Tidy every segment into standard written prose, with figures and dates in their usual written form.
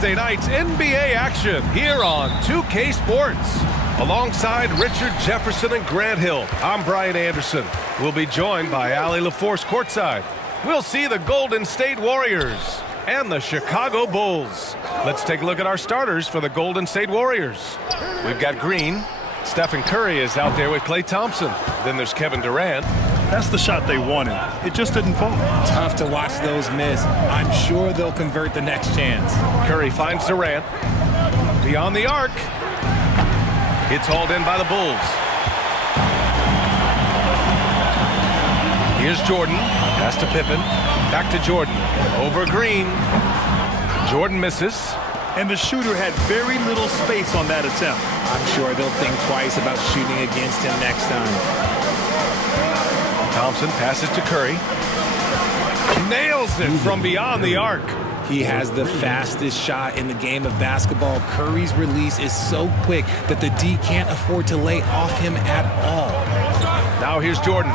Wednesday night's NBA action here on 2K Sports. Alongside Richard Jefferson and Grant Hill, I'm Brian Anderson. We'll be joined by Allie LaForce courtside. We'll see the Golden State Warriors and the Chicago Bulls. Let's take a look at our starters for the Golden State Warriors. We've got Green. Stephen Curry is out there with Klay Thompson. Then there's Kevin Durant. That's the shot they wanted. It just didn't fall. Tough to watch those miss. I'm sure they'll convert the next chance. Curry finds Durant. Beyond the arc. It's hauled in by the Bulls. Here's Jordan. Pass to Pippen. Back to Jordan. Over Green. Jordan misses. And the shooter had very little space on that attempt. I'm sure they'll think twice about shooting against him next time. Thompson passes to Curry. Nails it from beyond the arc. He has the fastest shot in the game of basketball. Curry's release is so quick that the D can't afford to lay off him at all. Now here's Jordan.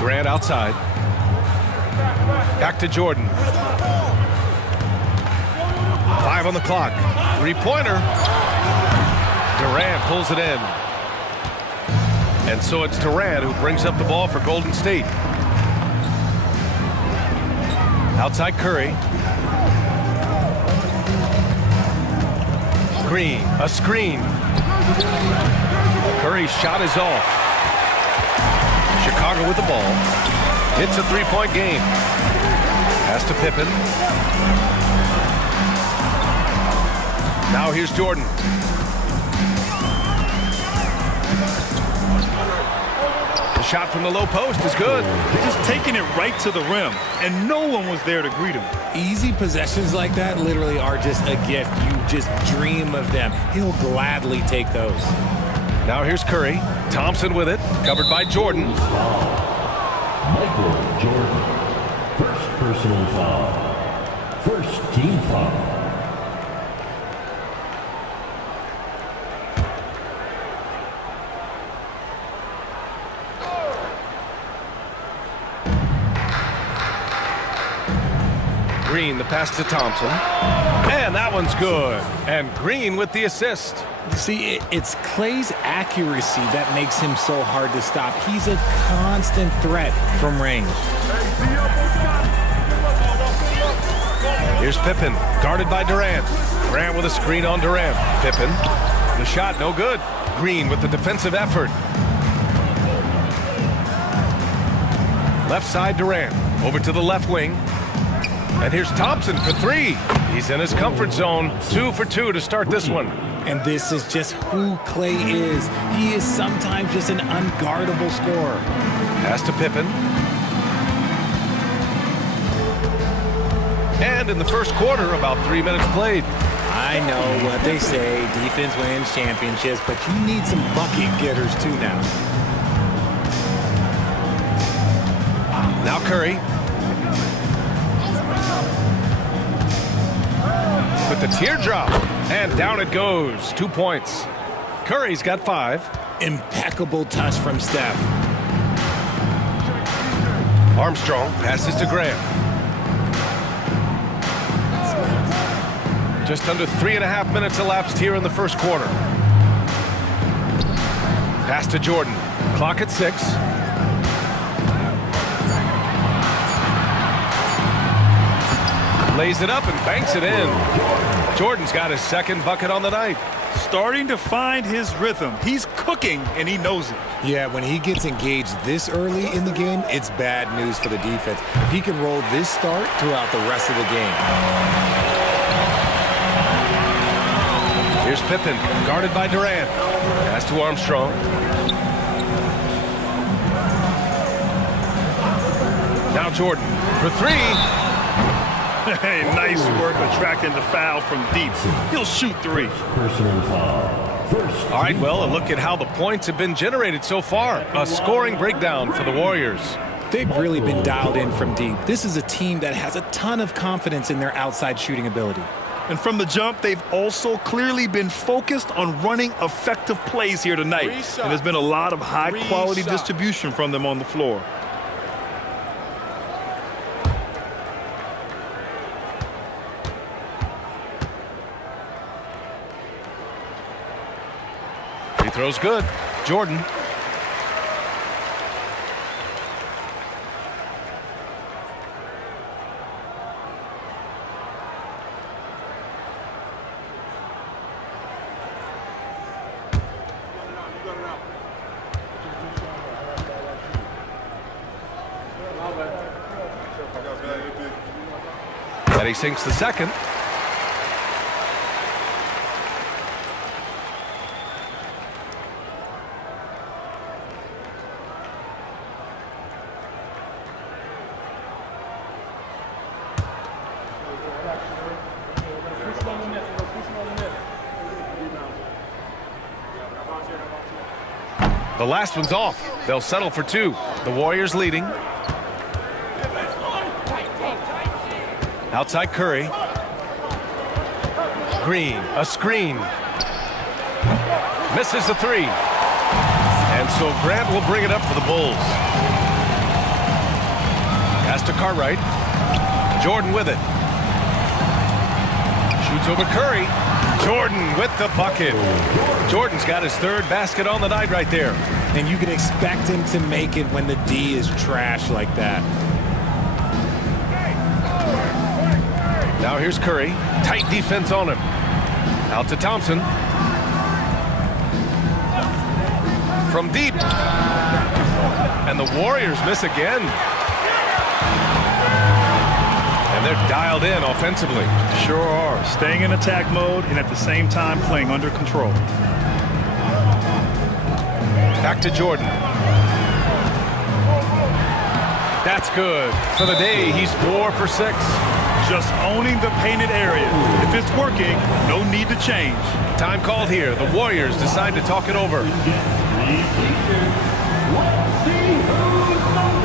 Grant outside. Back to Jordan. 5 on the clock. Three-pointer. Durant pulls it in. And so it's Durant who brings up the ball for Golden State. Outside Curry. Green, a screen. Curry's shot is off. Chicago with the ball. It's a three-point game. Pass to Pippen. Now here's Jordan. The shot from the low post is good. Just taking it right to the rim, and no one was there to greet him. Easy possessions like that literally are just a gift. You just dream of them. He'll gladly take those. Now here's Curry. Thompson with it. Covered by Jordan. Michael Jordan. First personal foul. First team foul. Green, the pass to Thompson. And that one's good. And Green with the assist. You see, it's Klay's accuracy that makes him so hard to stop. He's a constant threat from range. Here's Pippen, guarded by Durant. Grant with a screen on Durant. Pippen, the shot no good. Green with the defensive effort. Left side Durant, over to the left wing. And here's Thompson for three. He's in his comfort zone. 2 for 2 to start this one. And this is just who Klay is. He is sometimes just an unguardable scorer. Pass to Pippen. And in the first quarter, about 3 minutes played. I know what they say, defense wins championships, but you need some bucket getters too now. Now Curry. With the teardrop, and down it goes. 2 points. Curry's got 5. Impeccable touch from Steph. Armstrong passes to Grant. Just under 3.5 minutes elapsed here in the first quarter. Pass to Jordan. Clock at 6. Lays it up and banks it in. Jordan's got his second bucket on the night. Starting to find his rhythm. He's cooking, and he knows it. Yeah, when he gets engaged this early in the game, it's bad news for the defense. He can roll this start throughout the rest of the game. Here's Pippen, guarded by Durant. Pass to Armstrong. Now Jordan for three. Hey, nice work attracting the foul from deep. He'll shoot 3. Personal foul. First. All right, well, a look at how the points have been generated so far. A scoring breakdown for the Warriors. They've really been dialed in from deep. This is a team that has a ton of confidence in their outside shooting ability. And from the jump, they've also clearly been focused on running effective plays here tonight. And there's been a lot of high-quality distribution from them on the floor. throw's good. Jordan. And he sinks the second. The last one's off. They'll settle for two. The Warriors leading. Outside Curry. Green, a screen. Misses the three. And so Grant will bring it up for the Bulls. Pass to Cartwright. Jordan with it. Shoots over Curry. Jordan with the bucket. Jordan's got his third basket on the night right there. And you can expect him to make it when the D is trash like that. Now here's Curry. Tight defense on him. Out to Thompson. From deep. And the Warriors miss again. And they're dialed in offensively. Sure are. Staying in attack mode and at the same time playing under control. Back to Jordan. That's good. For the day, he's 4 for 6. Just owning the painted area. If it's working, no need to change. Time called here. The Warriors decide to talk it over. Let's see who's the loudest.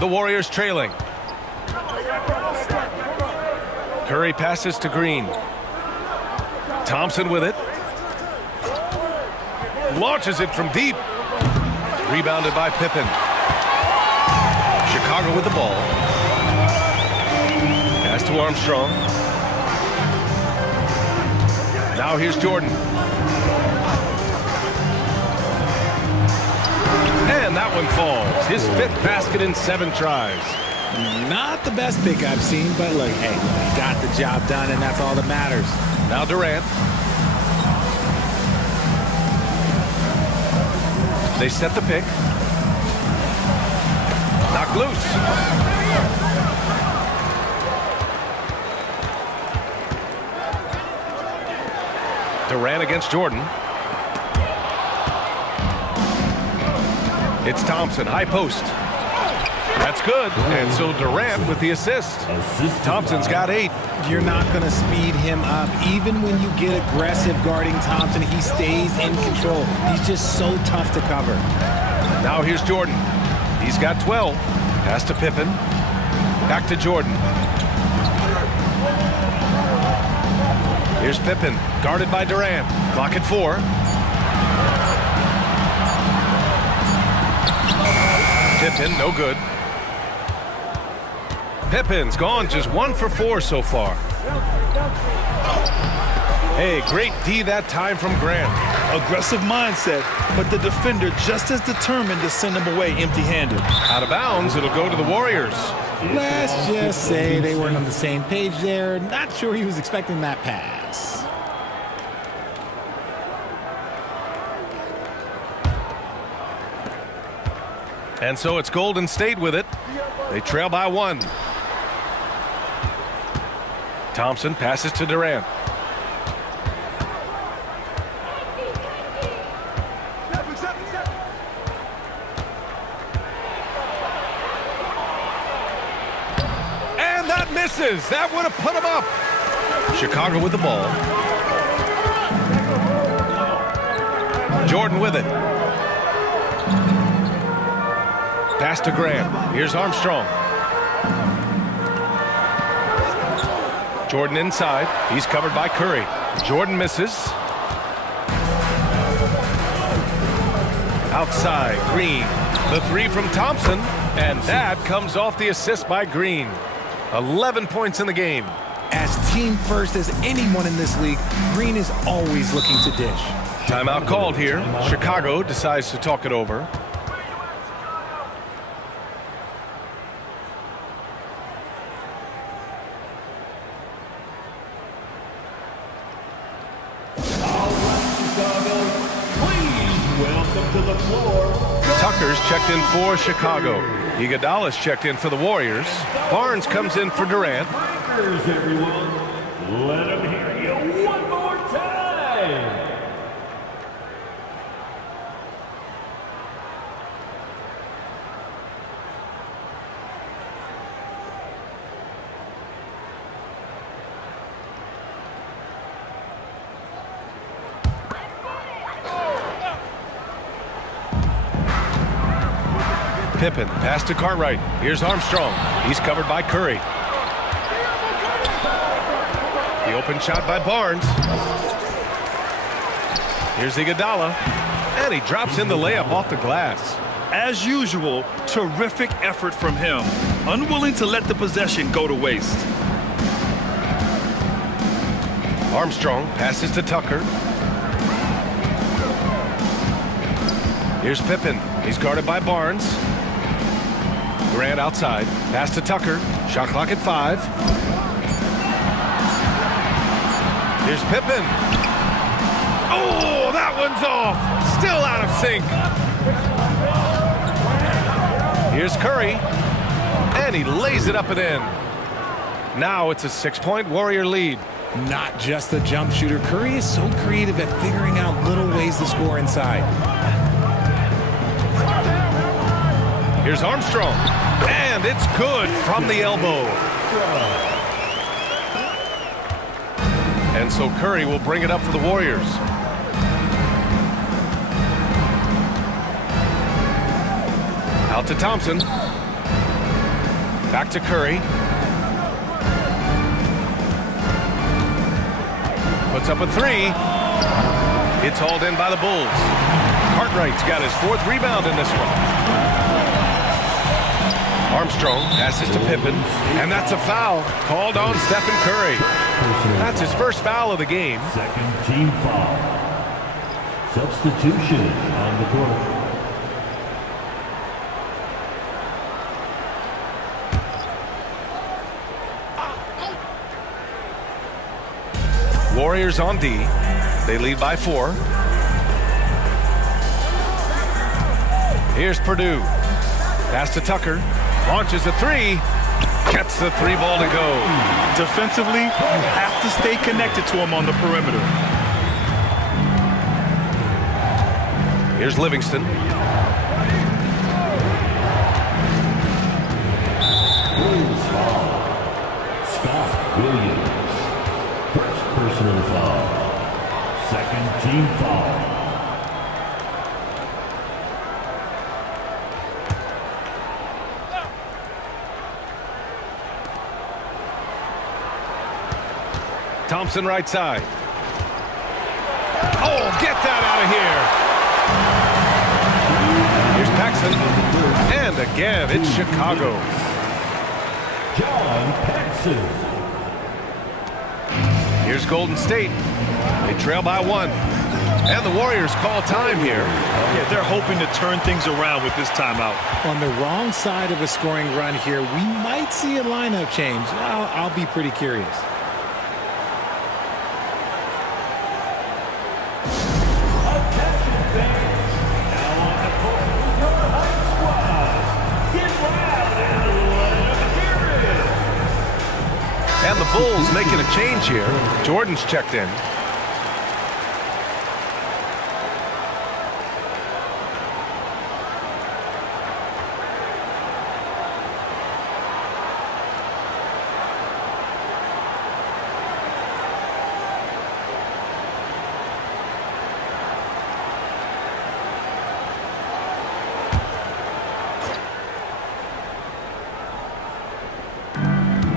The Warriors trailing. Curry passes to Green. Thompson with it. Launches it from deep. Rebounded by Pippen. Chicago with the ball. Pass to Armstrong. Now here's Jordan. And that one falls. His 5th basket in 7 tries. Not the best pick I've seen, but look, hey, he got the job done, and that's all that matters. Now Durant. They set the pick. Knocked loose. Durant against Jordan. It's Thompson, high post. That's good. And so Durant with the assist. Thompson's got 8. You're not going to speed him up. Even when you get aggressive guarding Thompson, he stays in control. He's just so tough to cover. Now here's Jordan. He's got 12. Pass to Pippen. Back to Jordan. Here's Pippen, guarded by Durant. Clock at 4. Pippen, no good. Pippen's gone just 1 for 4 so far. Hey, great D that time from Grant. Aggressive mindset, but the defender just as determined to send him away empty-handed. Out of bounds, it'll go to the Warriors. Let's just say they weren't on the same page there. Not sure he was expecting that pass. And so it's Golden State with it. They trail by 1. Thompson passes to Durant. And that misses. That would have put him up. Chicago with the ball. Jordan with it. Pass to Graham. Here's Armstrong. Jordan inside. He's covered by Curry. Jordan misses. Outside, Green. The three from Thompson. And that comes off the assist by Green. 11 points in the game. As team first as anyone in this league, Green is always looking to dish. Timeout called here. Chicago decides to talk it over. Tucker's checked in for Chicago. GODBLESS checked in for the Warriors. Barnes comes in for Durant. Everyone, let them hear you one more time. Pippen, pass to Cartwright. Here's Armstrong. He's covered by Curry. The open shot by Barnes. Here's Iguodala. And he drops in the layup off the glass. As usual, terrific effort from him. Unwilling to let the possession go to waste. Armstrong passes to Tucker. Here's Pippen. He's guarded by Barnes. Durant outside. Pass to Tucker. Shot clock at 5. Here's Pippen. Oh, that one's off. Still out of sync. Here's Curry. And he lays it up and in. Now it's a 6-point Warrior lead. Not just a jump shooter, Curry is so creative at figuring out little ways to score inside. Here's Armstrong. And it's good from the elbow. And so Curry will bring it up for the Warriors. Out to Thompson. Back to Curry. Puts up a 3. It's hauled in by the Bulls. Cartwright's got his 4th rebound in this one. Armstrong passes to Pippen, and that's a foul called on Stephen Curry. That's his first foul of the game. Second team foul. Substitution on the court. Warriors on D. They lead by 4. Here's Purdue. Pass to Tucker. Launches a 3. Gets the 3 ball to go. Defensively, you have to stay connected to him on the perimeter. Here's Livingston. Bulls foul. Scott Williams. First personal foul. Second team foul. Thompson right side. Oh, get that out of here. Here's Paxson. And again, it's Chicago. John Paxson. Here's Golden State. They trail by 1. And the Warriors call time here. Yeah, they're hoping to turn things around with this timeout. On the wrong side of a scoring run here, we might see a lineup change. I'll be pretty curious. And the Bulls making a change here. Jordan's checked in.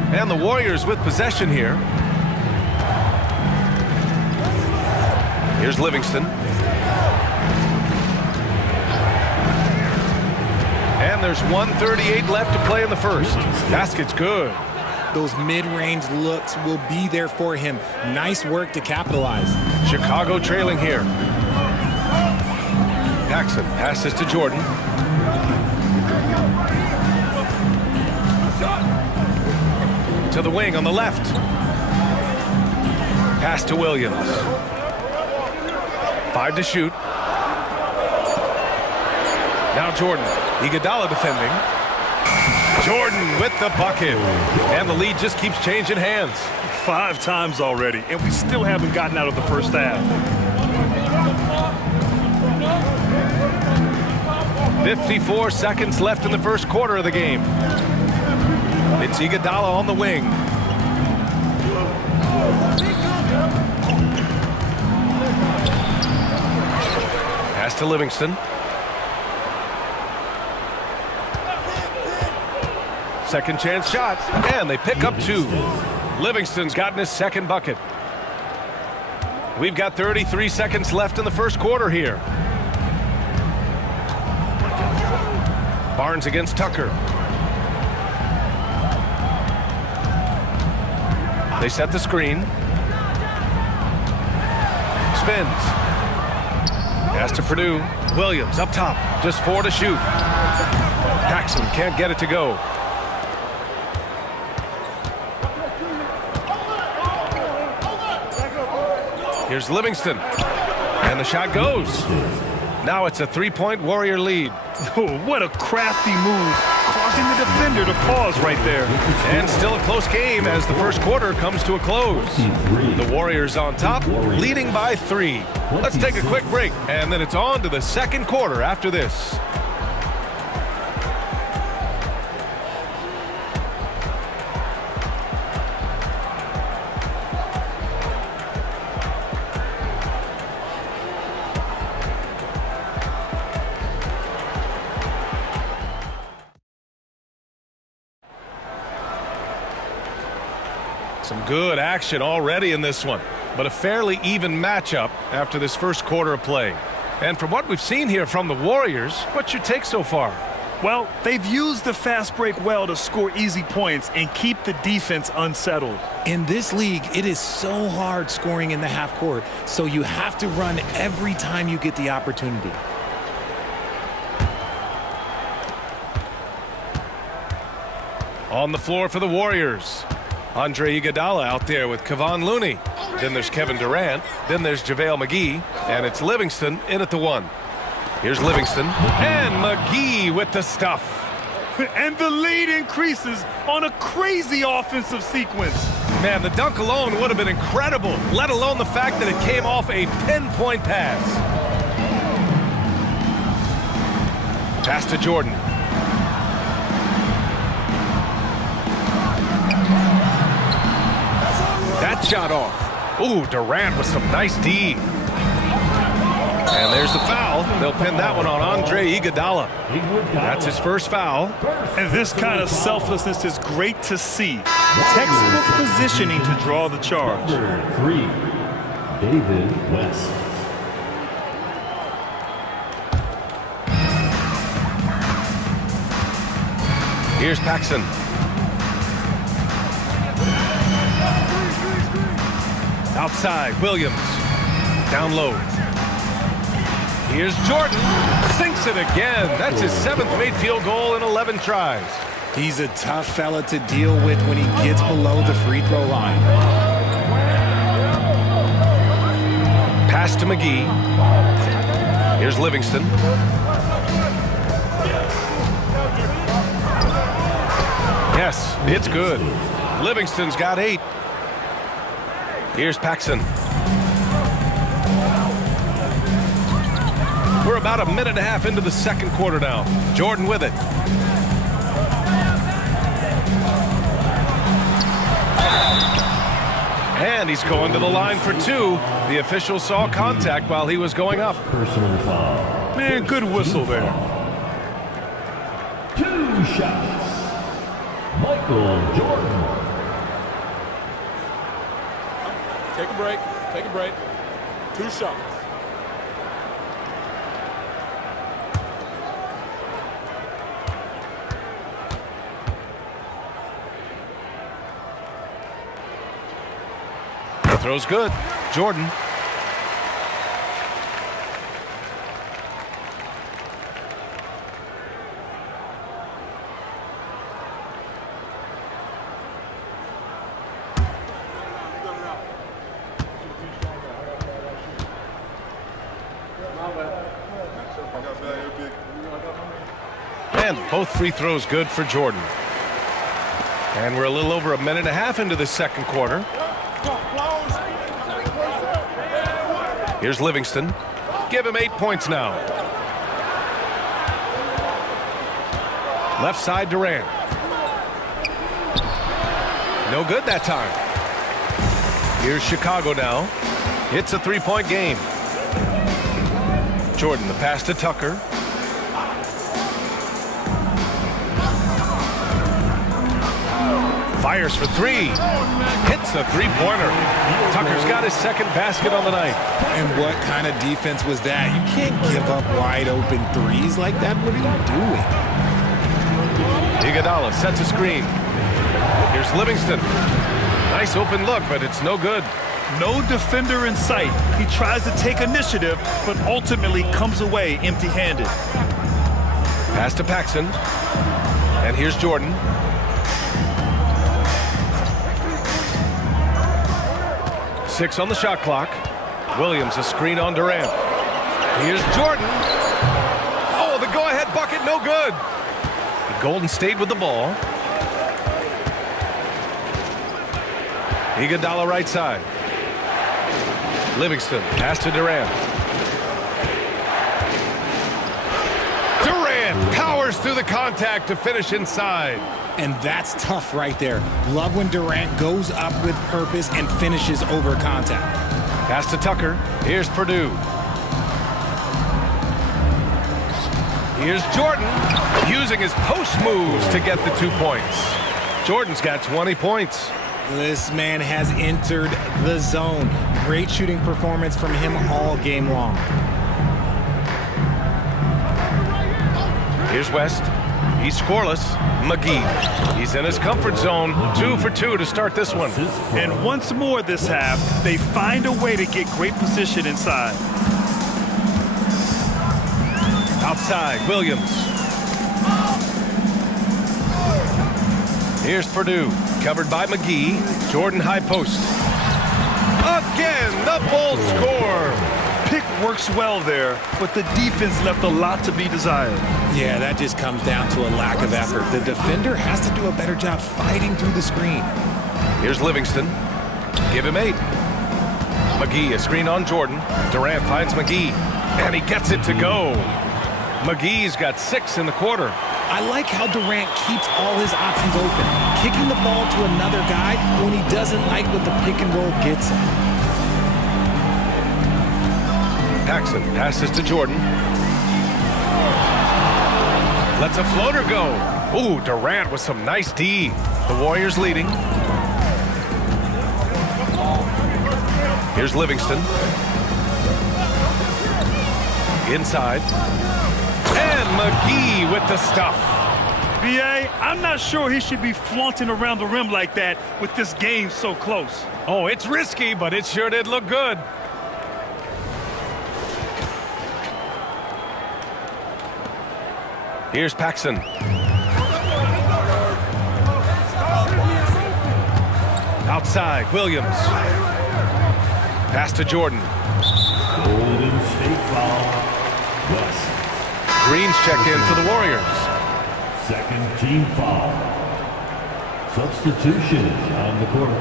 And the Warriors with possession here. Here's Livingston. And there's 1:38 left to play in the first. Basket's good. Those mid-range looks will be there for him. Nice work to capitalize. Chicago trailing here. Paxson passes to Jordan. To the wing on the left. Pass to Williams. 5 to shoot. Now Jordan. Iguodala defending. Jordan with the bucket. And the lead just keeps changing hands. 5 times already, and we still haven't gotten out of the first half. 54 seconds left in the first quarter of the game. It's Iguodala on the wing. Pass to Livingston. Second chance shot, and they pick up 2. Livingston's gotten his second bucket. We've got 33 seconds left in the first quarter here. Barnes against Tucker. They set the screen. Spins. Pass to Purdue. Williams up top. Just 4 to shoot. Paxson can't get it to go. Here's Livingston. And the shot goes. Now it's a 3-point Warrior lead. Oh, what a crafty move, causing the defender to pause right there. And still a close game as the first quarter comes to a close. The Warriors on top, leading by 3. Let's take a quick break, and then it's on to the second quarter after this. Some good action already in this one, but a fairly even matchup after this first quarter of play. And from what we've seen here from the Warriors, what's your take so far? Well, they've used the fast break well to score easy points and keep the defense unsettled. In this league, it is so hard scoring in the half court, so you have to run every time you get the opportunity. On the floor for the Warriors. Andre Iguodala out there with Kevon Looney. Then there's Kevin Durant. Then there's JaVale McGee. And it's Livingston in at the 1. Here's Livingston. And McGee with the stuff. And the lead increases on a crazy offensive sequence. Man, the dunk alone would have been incredible, let alone the fact that it came off a pinpoint pass. Pass to Jordan. That shot off. Ooh, Durant with some nice D. And there's the foul. They'll pin that one on Andre Iguodala. That's his first foul. And this kind of selflessness is great to see. Textbook positioning to draw the charge. Number 3, David West. Here's Paxson. Outside, Williams. Down low. Here's Jordan. Sinks it again. That's his 7th made field goal in 11 tries. He's a tough fella to deal with when he gets below the free throw line. Pass to McGee. Here's Livingston. Yes, it's good. Livingston's got 8. Here's Paxson. We're about a minute and a half into the second quarter now. Jordan with it. And he's going to the line for 2. The official saw contact while he was going up. Personal foul. Man, good whistle there. 2 shots. Michael Jordan. Take a break. Take a break. 2 shots. The throw's good. Jordan. And both free throws good for Jordan. And we're a little over a minute and a half into the second quarter. Here's Livingston. Give him 8 points now. Left side Durant. No good that time. Here's Chicago now. It's a 3-point game. Jordan, the pass to Tucker. Fires for 3. Hits a 3-pointer. Tucker's got his second basket on the night. And what kind of defense was that? You can't give up wide open threes like that. What are you doing? Iguodala sets a screen. Here's Livingston. Nice open look, but it's no good. No defender in sight. He tries to take initiative, but ultimately comes away empty-handed. Pass to Paxson. And here's Jordan. Six on the shot clock. Williams a screen on Durant. Here's Jordan. Oh, the go-ahead bucket, no good. Golden State with the ball. Iguodala right side. Livingston pass to Durant. Durant powers through the contact to finish inside. And that's tough right there. Love when Durant goes up with purpose and finishes over contact. Pass to Tucker. Here's Purdue. Here's Jordan using his post moves to get the 2 points. Jordan's got 20 points. This man has entered the zone. Great shooting performance from him all game long. Here's West. He's scoreless. McGee. He's in his comfort zone. 2 for 2 to start this one. And once more this half, they find a way to get great position inside. Outside, Williams. Here's Purdue. Covered by McGee. Jordan high post. Again, the Bulls score. Pick works well there, but the defense left a lot to be desired. Yeah, that just comes down to a lack of effort. The defender has to do a better job fighting through the screen. Here's Livingston. Give him 8. McGee, a screen on Jordan. Durant finds McGee, and he gets it to go. McGee's got 6 in the quarter. I like how Durant keeps all his options open, kicking the ball to another guy when he doesn't like what the pick and roll gets him. Paxson passes to Jordan. Lets a floater go. Ooh, Durant with some nice D. The Warriors leading. Here's Livingston. Inside. And McGee with the stuff. B.A., I'm not sure he should be flaunting around the rim like that with this game so close. Oh, it's risky, but it sure did look good. Here's Paxson. Outside, Williams. Pass to Jordan. Golden State foul. West. Green's checked in for the Warriors. Second team foul. Substitution on the court.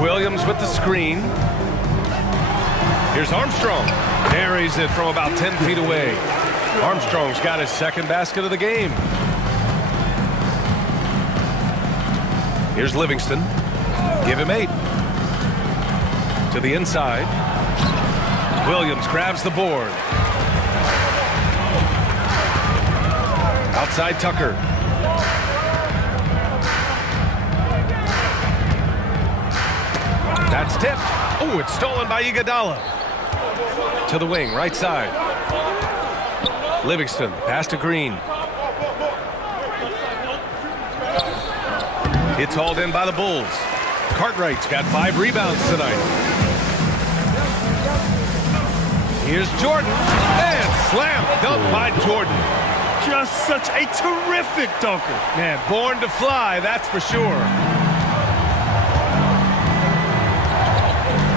Williams with the screen. Here's Armstrong. Buries it from about 10 feet away. Armstrong's got his second basket of the game. Here's Livingston. Give him 8. To the inside. Williams grabs the board. Outside Tucker. That's tipped. Oh, it's stolen by Iguodala. To the wing, right side. Livingston, pass to Green. It's hauled in by the Bulls. Cartwright's got 5 rebounds tonight. Here's Jordan. And slam dunk by Jordan. Just such a terrific dunker. Man, born to fly, that's for sure.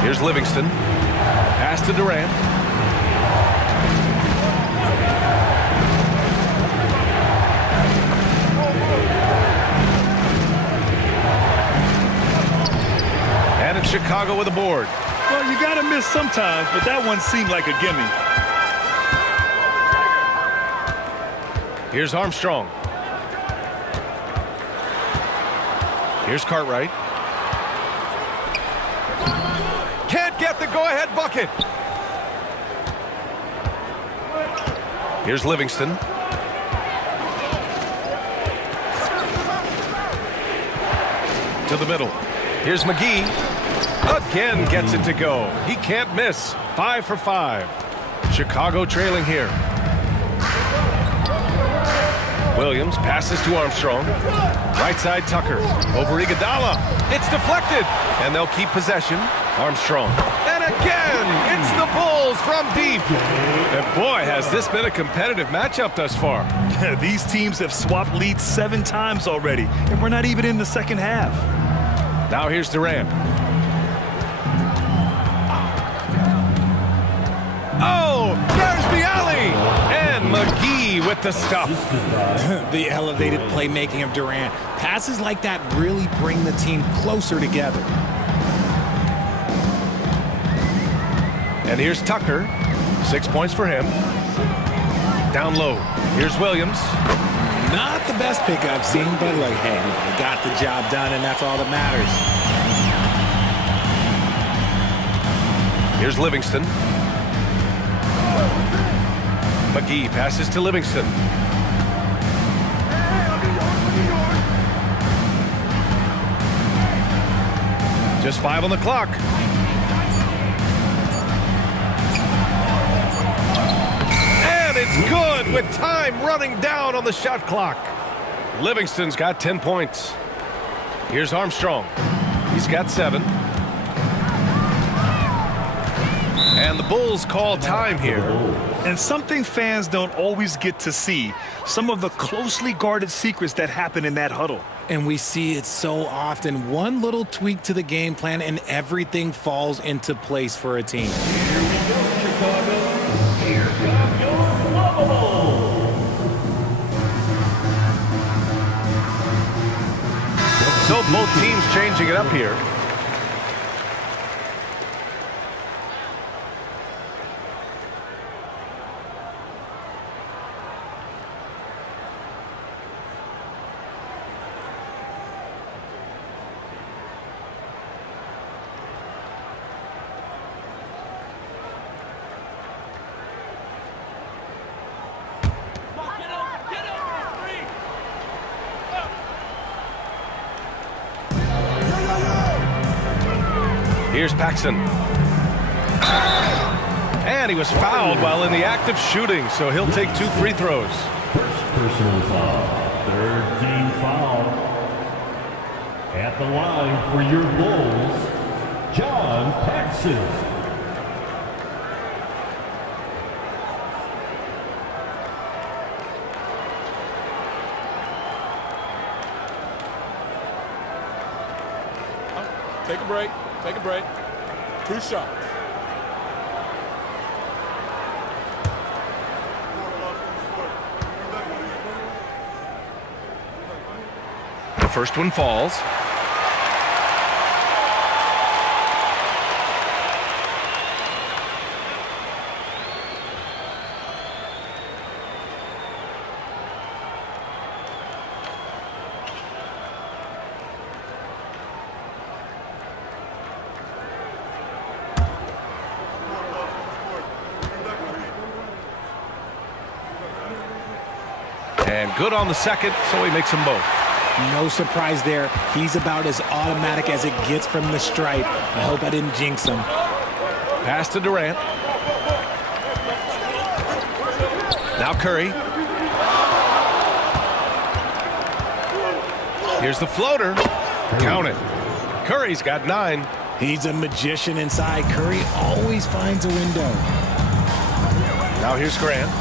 Here's Livingston. Pass to Durant. And it's Chicago with a board. Well, you got to miss sometimes, but that one seemed like a gimme. Here's Armstrong. Here's Cartwright. Can't get the go-ahead bucket. Here's Livingston. To the middle. Here's McGee. Again gets it to go. He can't miss. 5 for 5. Chicago trailing here. Williams passes to Armstrong. Right side Tucker. Over Iguodala. It's deflected. And they'll keep possession. Armstrong. And again, it's the Bulls from deep. And boy, has this been a competitive matchup thus far. These teams have swapped leads 7 times already, and we're not even in the second half. Now here's Durant. Oh, there's the alley. And McGee with the stuff. The elevated playmaking of Durant. Passes like that really bring the team closer together. And here's Tucker. 6 points for him. Down low. Here's Williams. Not the best pick I've seen, but like, hey, he got the job done, and that's all that matters. Here's Livingston. McGee passes to Livingston. Just 5 on the clock. And it's good with time running down on the shot clock. Livingston's got 10 points. Here's Armstrong. He's got 7. And the Bulls call time here. And something fans don't always get to see, some of the closely guarded secrets that happen in that huddle. And we see it so often. One little tweak to the game plan and everything falls into place for a team. Here we go, Chicago. Here come your Bubbles. So both teams changing it up here. Here's Paxson. And he was fouled while in the act of shooting, so he'll take 2 free throws. First personal foul. Third team foul. At the line for your Bulls, John Paxson. Take a break. Take a break. 2 shots. The first one falls. And good on the second, so he makes them both. No surprise there. He's about as automatic as it gets from the stripe. I hope I didn't jinx him. Pass to Durant. Now Curry. Here's the floater. Count it. Curry's got 9. He's a magician inside. Curry always finds a window. Now here's Grant.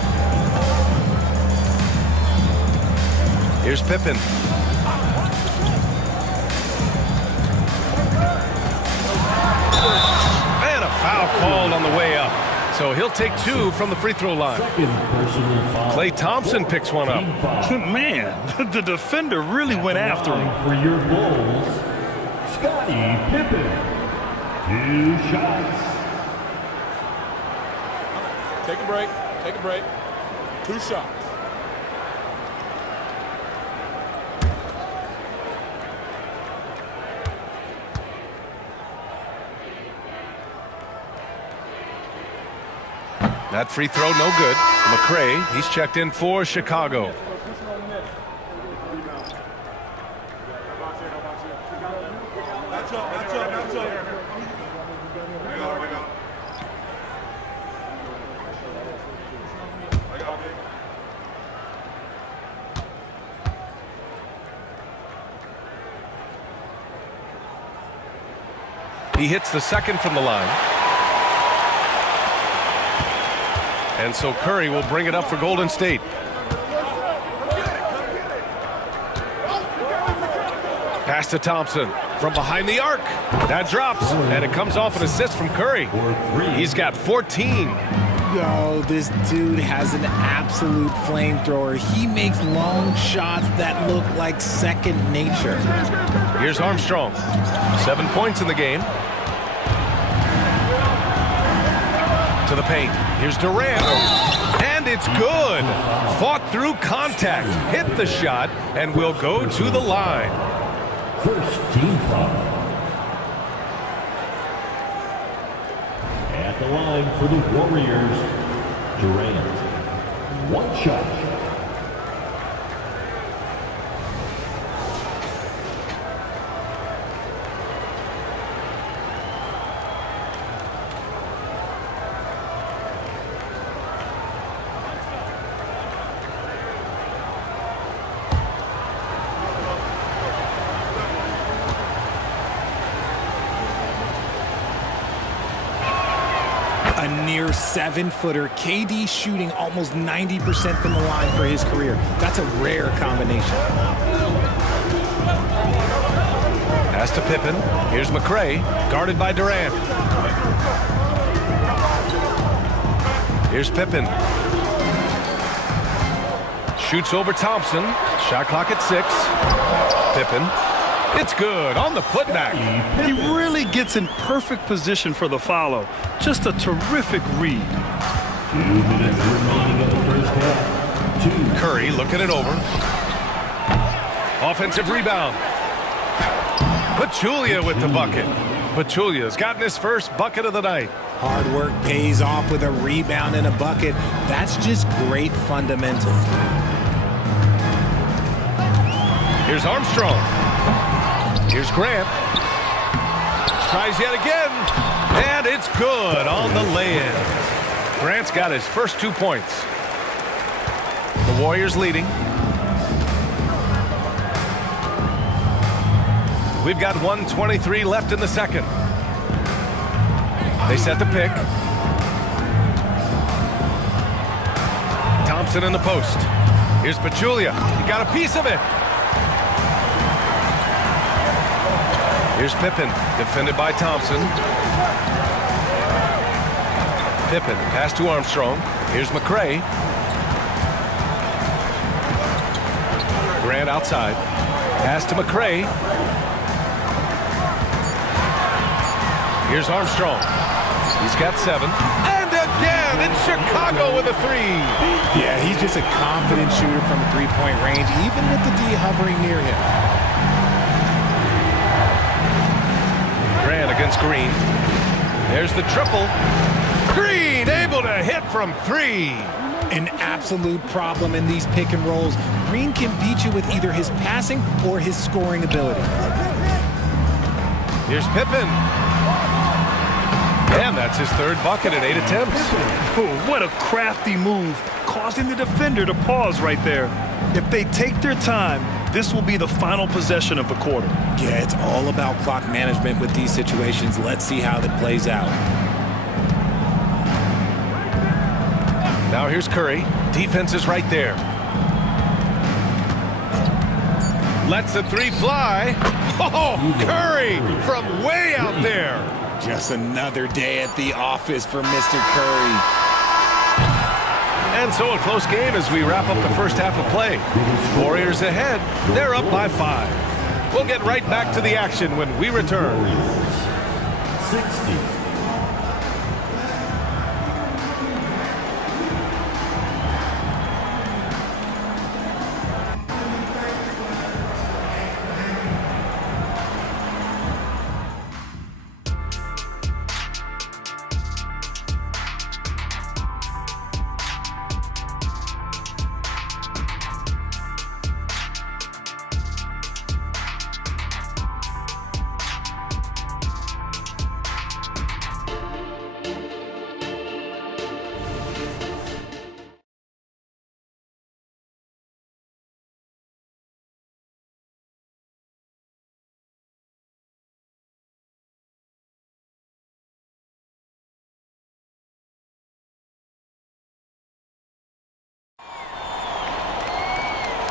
Here's Pippen. And a foul called on the way up. So he'll take 2 from the free throw line. Klay Thompson picks one up. Man, the defender really went after him. For your Bulls, Scottie Pippen. 2 shots. Take a break. Take a break. 2 shots. That free throw, no good. McRae, he's checked in for Chicago. He hits the second from the line. And so Curry will bring it up for Golden State. Pass to Thompson from behind the arc. That drops, and it comes off an assist from Curry. He's got 14. Yo, this dude has an absolute flamethrower. He makes long shots that look like second nature. Here's Armstrong. 7 points in the game. To the paint. Here's Durant. And it's good. Fought through contact. Hit the shot and will go to the line. First team foul. At the line for the Warriors, Durant. 1 shot. A near 7-footer. KD shooting almost 90% from the line for his career. That's a rare combination. Pass to Pippen. Here's McRae, guarded by Durant. Here's Pippen. Shoots over Thompson. Shot clock at 6. Pippen. It's good on the putback. He really gets in perfect position for the follow. Just a terrific read. 2 minutes remaining of the first half. Curry looking it over. Offensive rebound. Pachulia with the bucket. Pachulia's gotten his first bucket of the night. Hard work pays off with a rebound and a bucket. That's just great fundamentals. Here's Armstrong. Here's Grant. Tries yet again. And it's good on the lay-in. Grant's got his first 2 points. The Warriors leading. We've got 1:23 left in the second. They set the pick. Thompson in the post. Here's Pachulia. He got a piece of it. Here's Pippen, defended by Thompson. Pippen, pass to Armstrong. Here's McCray. Grant outside. Pass to McCray. Here's Armstrong. He's got 7. And again, it's Chicago with a 3. Yeah, he's just a confident shooter from the three-point range, even with the D hovering near him. Grant against Green. There's the triple. Green able to hit from 3. An absolute problem in these pick and rolls. Green can beat you with either his passing or his scoring ability. Here's Pippen. And that's his 3rd bucket in 8 attempts. Oh, what a crafty move, causing the defender to pause right there. If they take their time, this will be the final possession of the quarter. Yeah, it's all about clock management with these situations. Let's see how that plays out. Now here's Curry. Defense is right there. Lets the 3 fly. Oh, Curry from way out there. Just another day at the office for Mr. Curry. And so a close game as we wrap up the first half of play. Warriors ahead. They're up by 5. We'll get right back to the action when we return. 60.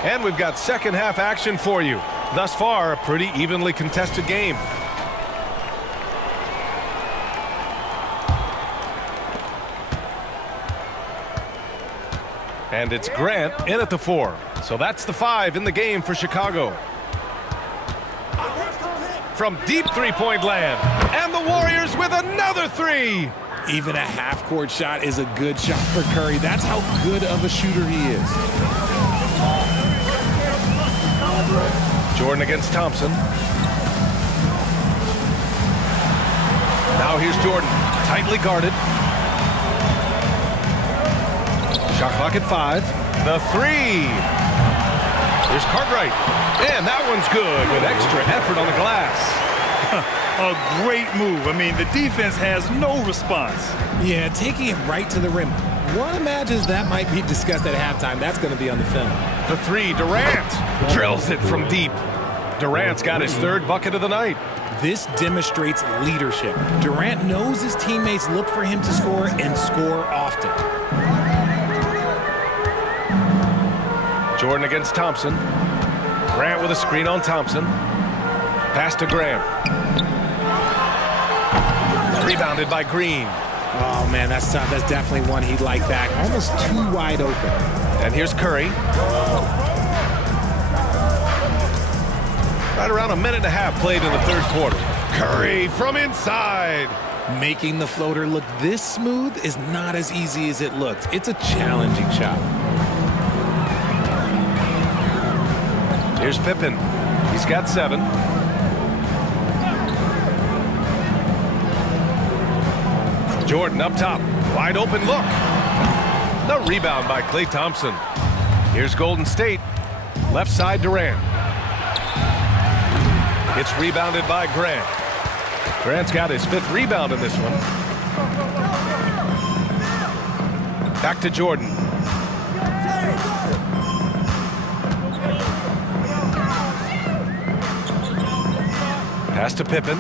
And we've got second half action for you. Thus far, a pretty evenly contested game. And it's Grant in at the 4. So that's the 5 in the game for Chicago. From deep three-point land. And the Warriors with another 3. Even a half-court shot is a good shot for Curry. That's how good of a shooter he is. Jordan against Thompson. Now here's Jordan, tightly guarded. Shot clock at 5. The 3. Here's Cartwright. And that one's good with extra effort on the glass. A great move. I mean, the defense has no response. Yeah, taking it right to the rim. One imagines that might be discussed at halftime. That's going to be on the film. The 3, Durant drills it from deep. Durant's got his 3rd bucket of the night. This demonstrates leadership. Durant knows his teammates look for him to score and score often. Jordan against Thompson. Grant with a screen on Thompson. Pass to Grant. Rebounded by Green. Oh, man, that's tough. That's definitely one he'd like back. Almost too wide open. And here's Curry. Right around a minute and a half played in the 3rd quarter. Curry from inside. Making the floater look this smooth is not as easy as it looks. It's a challenging shot. Here's Pippen. He's got 7. Jordan up top. Wide open look. The rebound by Klay Thompson. Here's Golden State. Left side Durant. It's rebounded by Grant. Grant's got his 5th rebound in this one. Back to Jordan. Pass to Pippen.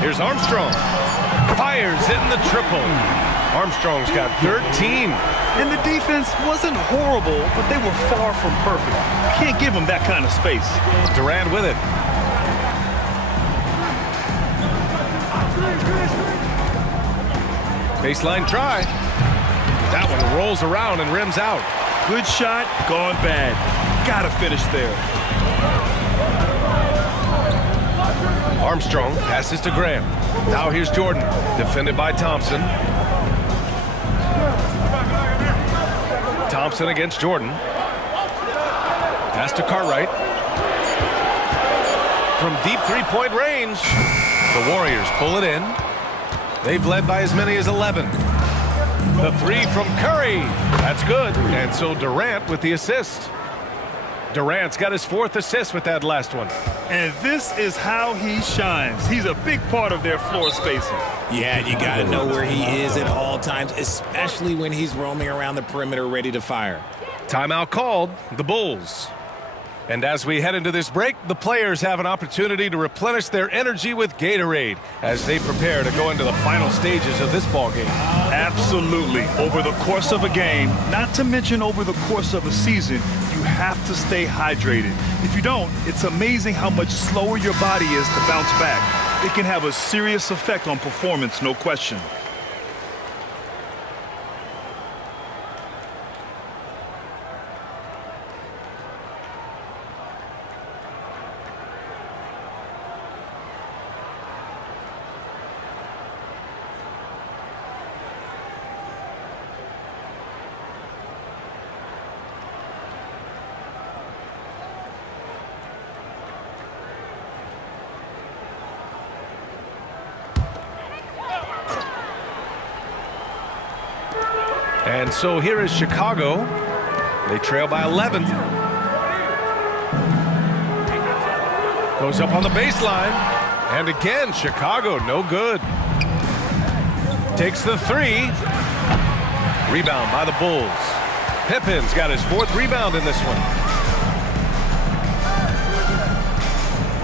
Here's Armstrong. Fires in the triple. Armstrong's got 13. And the defense wasn't horrible, but they were far from perfect. Can't give them that kind of space. Durant with it. Baseline try. That one rolls around and rims out. Good shot, gone bad. Gotta finish there. Armstrong passes to Graham. Now here's Jordan, defended by Thompson. Thompson against Jordan. Pass to Cartwright. From deep three-point range, the Warriors pull it in. They've led by as many as 11. The three from Curry. That's good. And so Durant with the assist. Durant's got his 4th assist with that last one. And this is how he shines. He's a big part of their floor spacing. Yeah, you got to know where he is at all times, especially when he's roaming around the perimeter ready to fire. Timeout called, the Bulls. And as we head into this break, the players have an opportunity to replenish their energy with Gatorade as they prepare to go into the final stages of this ball game. Absolutely. Over the course of a game, not to mention over the course of a season, you have to stay hydrated. If you don't, it's amazing how much slower your body is to bounce back. It can have a serious effect on performance, no question. And so here is Chicago. They trail by 11. Goes up on the baseline. And again, Chicago, no good. Takes the three. Rebound by the Bulls. Pippen's got his 4th rebound in this one.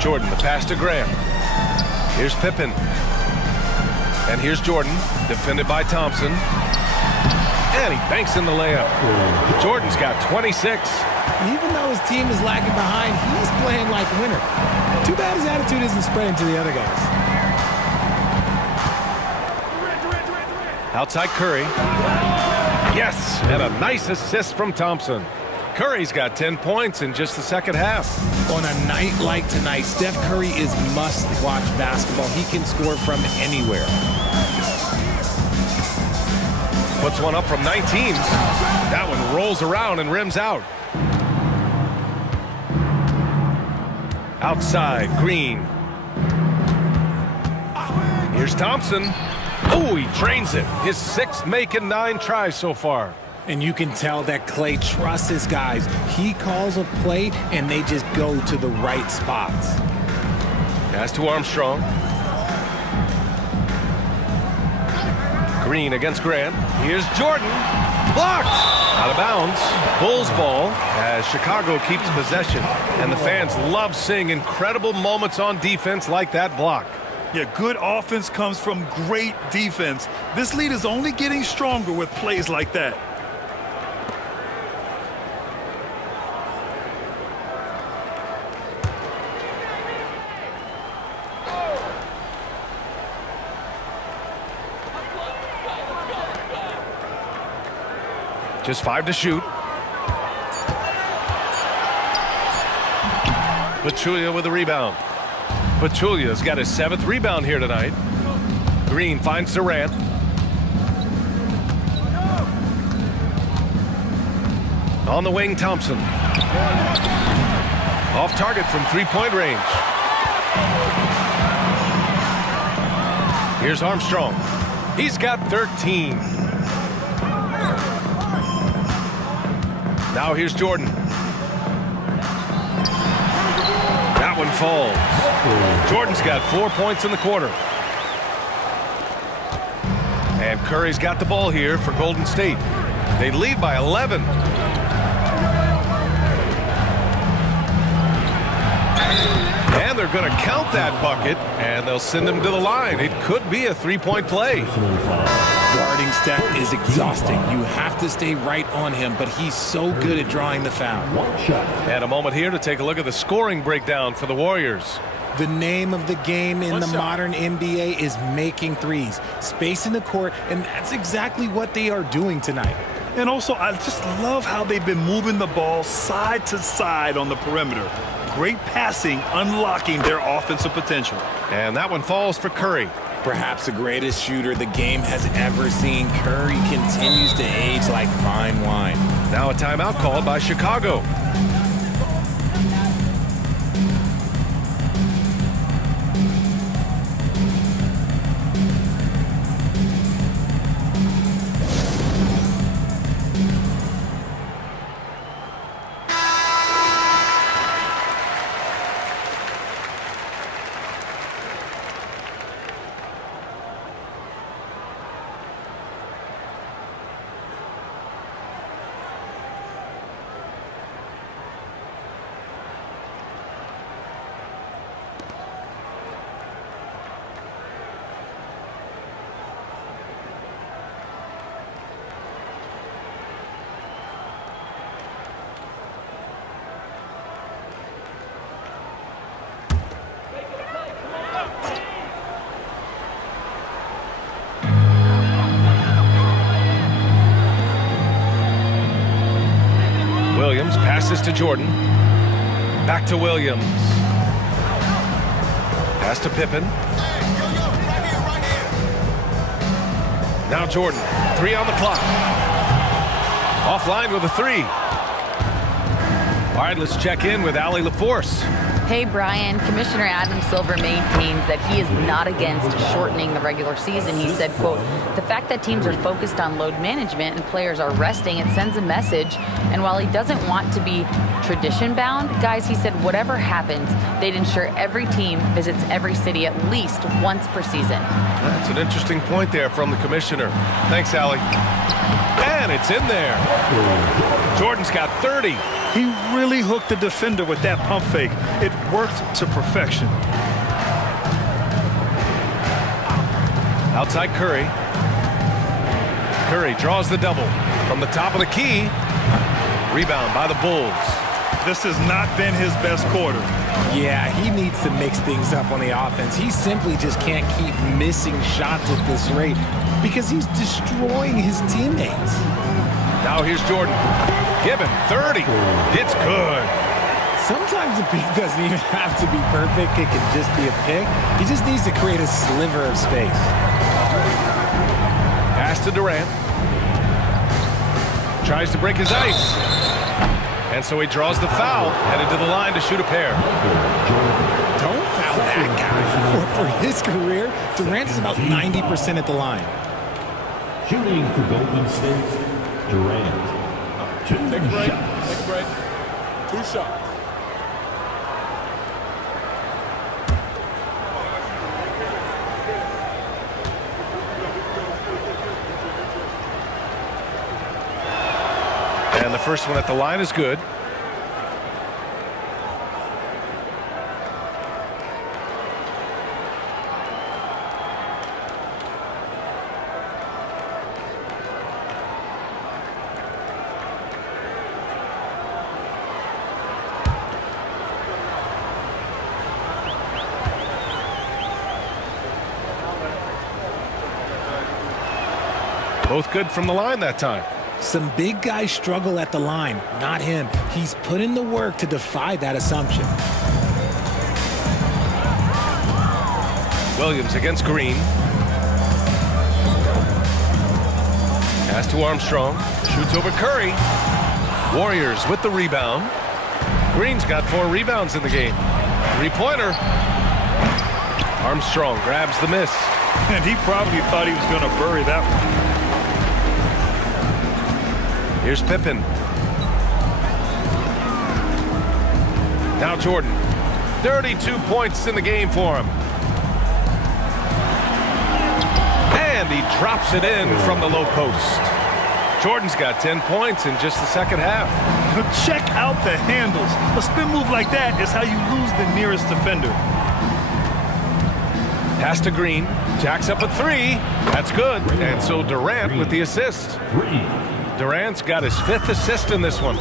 Jordan, the pass to Graham. Here's Pippen. And here's Jordan, defended by Thompson. And he banks in the layup. Jordan's got 26. Even though his team is lagging behind, he's playing like a winner. Too bad his attitude isn't spreading to the other guys. Outside Curry. Yes, and a nice assist from Thompson. Curry's got 10 points in just the second half. On a night like tonight, Steph Curry is must-watch basketball. He can score from anywhere. Puts one up from 19. That one rolls around and rims out. Outside, Green. Here's Thompson. Oh, he drains it. His 6th make in 9 tries so far. And you can tell that Klay trusts his guys. He calls a play, and they just go to the right spots. Pass to Armstrong. Green against Grant. Here's Jordan. Blocked. Out of bounds. Bulls ball as Chicago keeps possession. And the fans love seeing incredible moments on defense like that block. Yeah, good offense comes from great defense. This lead is only getting stronger with plays like that. Just 5 to shoot. Pachulia with a rebound. Pachulia's got his 7th rebound here tonight. Green finds Durant. On the wing, Thompson. Off target from 3-point range. Here's Armstrong. He's got 13. Now here's Jordan. That one falls. Jordan's got 4 points in the quarter. And Curry's got the ball here for Golden State. They lead by 11. And they're going to count that bucket, and they'll send him to the line. It could be a 3-point play. Guarding Steph is exhausting. You have to stay right on him, but he's so good at drawing the foul. And a moment here to take a look at the scoring breakdown for the Warriors. The name of the game in One the shot. modern NBA is making threes. Space in the court, and that's exactly what they are doing tonight. And also, I just love how they've been moving the ball side to side on the perimeter. Great passing, unlocking their offensive potential. And that one falls for Curry. Perhaps the greatest shooter the game has ever seen, Curry continues to age like fine wine. Now a timeout called by Chicago. Williams passes to Jordan. Back to Williams. Pass to Pippen. Now Jordan. 3 on the clock. Offline with a 3. All right, let's check in with Allie LaForce. Hey, Brian. Commissioner Adam Silver maintains that he is not against shortening the regular season. He said, quote, the fact that teams are focused on load management and players are resting, it sends a message. And while he doesn't want to be tradition-bound, guys, he said whatever happens, they'd ensure every team visits every city at least once per season. That's an interesting point there from the commissioner. Thanks, Allie. And it's in there. Jordan's got 30. He really hooked the defender with that pump fake. It worked to perfection. Outside Curry. Curry draws the double from the top of the key. Rebound by the Bulls. This has not been his best quarter. Yeah, he needs to mix things up on the offense. He simply just can't keep missing shots at this rate because he's destroying his teammates. Now here's Jordan. Give him 30. It's good. Sometimes the pick doesn't even have to be perfect. It can just be a pick. He just needs to create a sliver of space. Pass to Durant. Tries to break his ice. And so he draws the foul, headed to the line to shoot a pair. Don't foul that guy. For his career, Durant is about 90% at the line. Shooting for Golden State, Durant. 2 Take a break. shots. Take a break. 2 shots. And the first one at the line is good. Both good from the line that time. Some big guys struggle at the line, not him. He's put in the work to defy that assumption. Williams against Green. Pass to Armstrong. Shoots over Curry. Warriors with the rebound. Green's got 4 rebounds in the game. 3-pointer. Armstrong grabs the miss. And he probably thought he was going to bury that one. Here's Pippen. Now Jordan. 32 points in the game for him. And he drops it in from the low post. Jordan's got 10 points in just the second half. Check out the handles. A spin move like that is how you lose the nearest defender. Pass to Green. Jacks up a 3. That's good. And so Durant with the assist. 3. Durant's got his 5th assist in this one.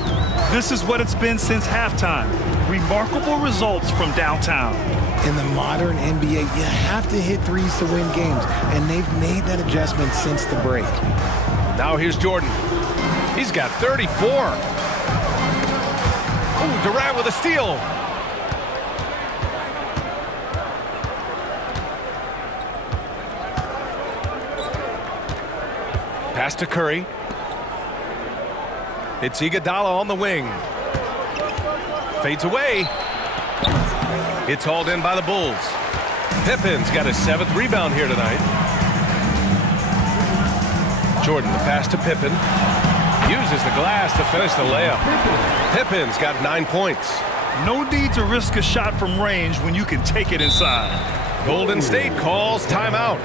This is what it's been since halftime. Remarkable results from downtown. In the modern NBA, you have to hit threes to win games, and they've made that adjustment since the break. Now here's Jordan. He's got 34. Ooh, Durant with a steal. Pass to Curry. It's Iguodala on the wing. Fades away. It's hauled in by the Bulls. Pippen's got his 7th rebound here tonight. Jordan, the pass to Pippen. Uses the glass to finish the layup. Pippen's got 9 points. No need to risk a shot from range when you can take it inside. Golden State calls timeout.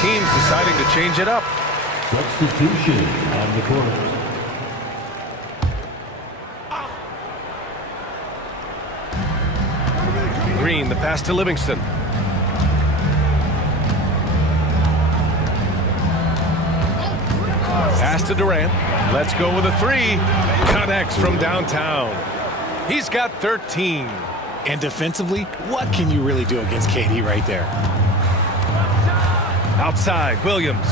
Teams deciding to change it up. Substitution on the court. Green, the pass to Livingston. Pass to Durant. Let's go with a 3. Connects from downtown. He's got 13. And defensively, what can you really do against KD right there? Outside, Williams.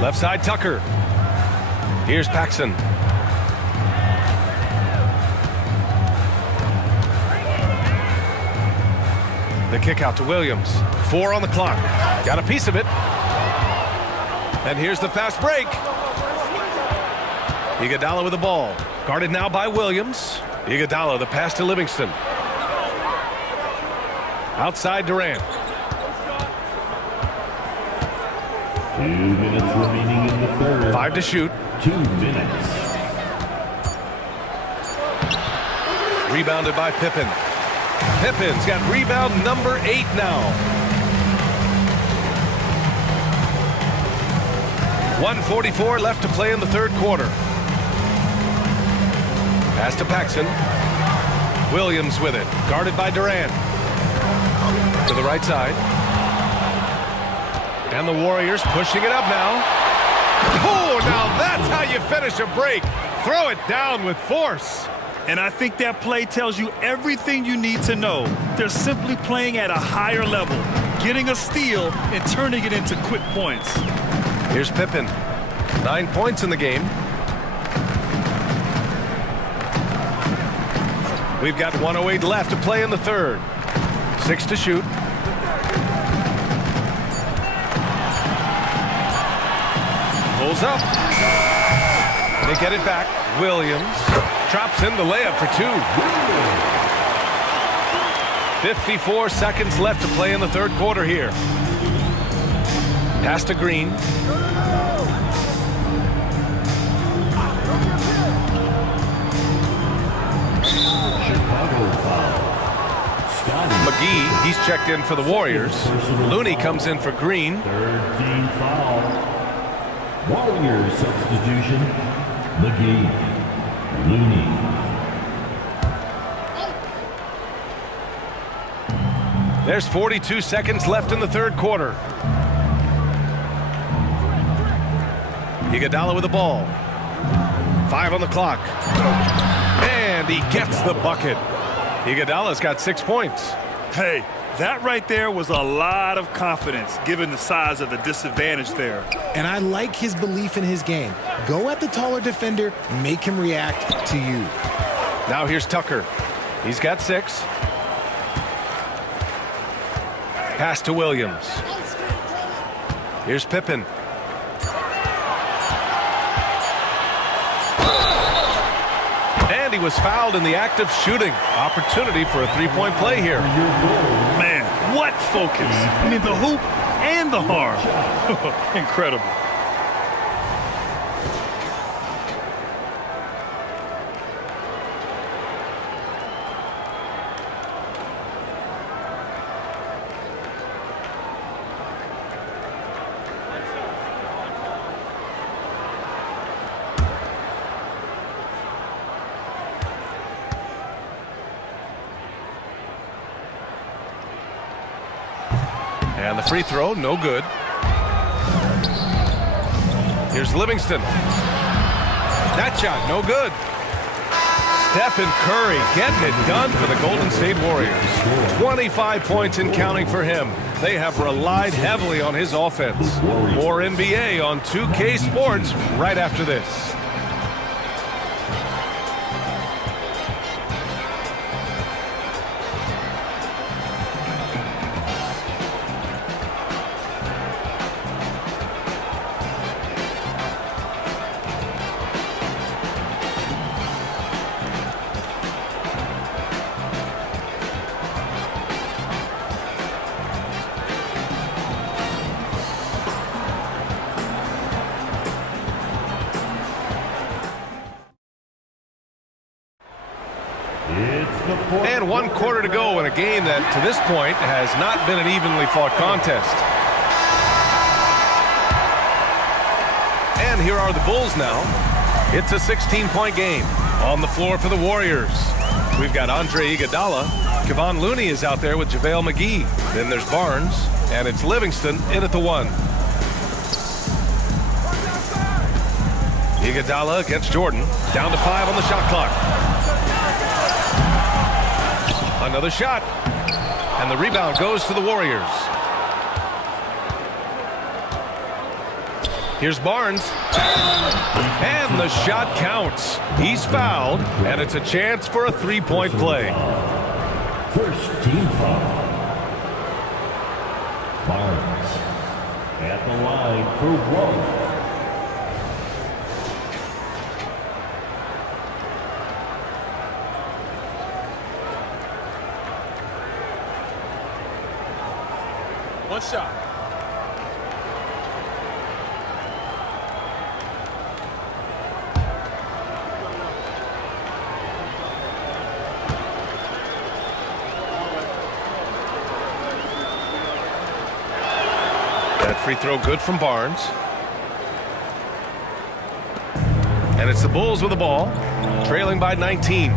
Left side, Tucker. Here's Paxson. The kick out to Williams. 4 on the clock. Got a piece of it. And here's the fast break. Iguodala with the ball. Guarded now by Williams. Iguodala, the pass to Livingston. Outside, Durant. 2 minutes remaining in the third. 5 to shoot. 2 minutes. Rebounded by Pippen. Pippen's got rebound number 8 now. 1:44 left to play in the third quarter. Pass to Paxson. Williams with it. Guarded by Durant. To the right side. And the Warriors pushing it up now. Oh, now that's how you finish a break. Throw it down with force. And I think that play tells you everything you need to know. They're simply playing at a higher level, getting a steal and turning it into quick points. Here's Pippen. 9 points in the game. We've got 1:08 left to play in the third. 6 to shoot. Pulls up. They get it back. Williams drops in the layup for 2. 54 seconds left to play in the third quarter here. Pass to Green. Chicago foul. Scotty. McGee, he's checked in for the Warriors. Looney comes in for Green. 3rd team foul. Warriors substitution. McGee. Looney. There's 42 seconds left in the third quarter. Iguodala with the ball. 5 on the clock. And he gets the bucket. Iguodala's got 6 points. Hey, that right there was a lot of confidence given the size of the disadvantage there. And I like his belief in his game. Go at the taller defender, make him react to you. Now here's Tucker. He's got 6. Pass to Williams. Here's Pippen. And he was fouled in the act of shooting. Opportunity for a 3-point play here. Man, what focus. I mean, the hoop and the harm. Incredible. And the free throw, no good. Here's Livingston. That shot, no good. Stephen Curry getting it done for the Golden State Warriors. 25 points and counting for him. They have relied heavily on his offense. More NBA on 2K Sports right after this. And 1 quarter to go in a game that, to this point, has not been an evenly fought contest. And here are the Bulls now. It's a 16-point game. On the floor for the Warriors, we've got Andre Iguodala. Kevon Looney is out there with JaVale McGee. Then there's Barnes, and it's Livingston in at the 1. Iguodala against Jordan. Down to 5 on the shot clock. Another shot. And the rebound goes to the Warriors. Here's Barnes. And the shot counts. He's fouled, and it's a chance for a three-point play. First team foul. Barnes at the line for 1. One shot. That free throw good from Barnes. And it's the Bulls with the ball, trailing by 19.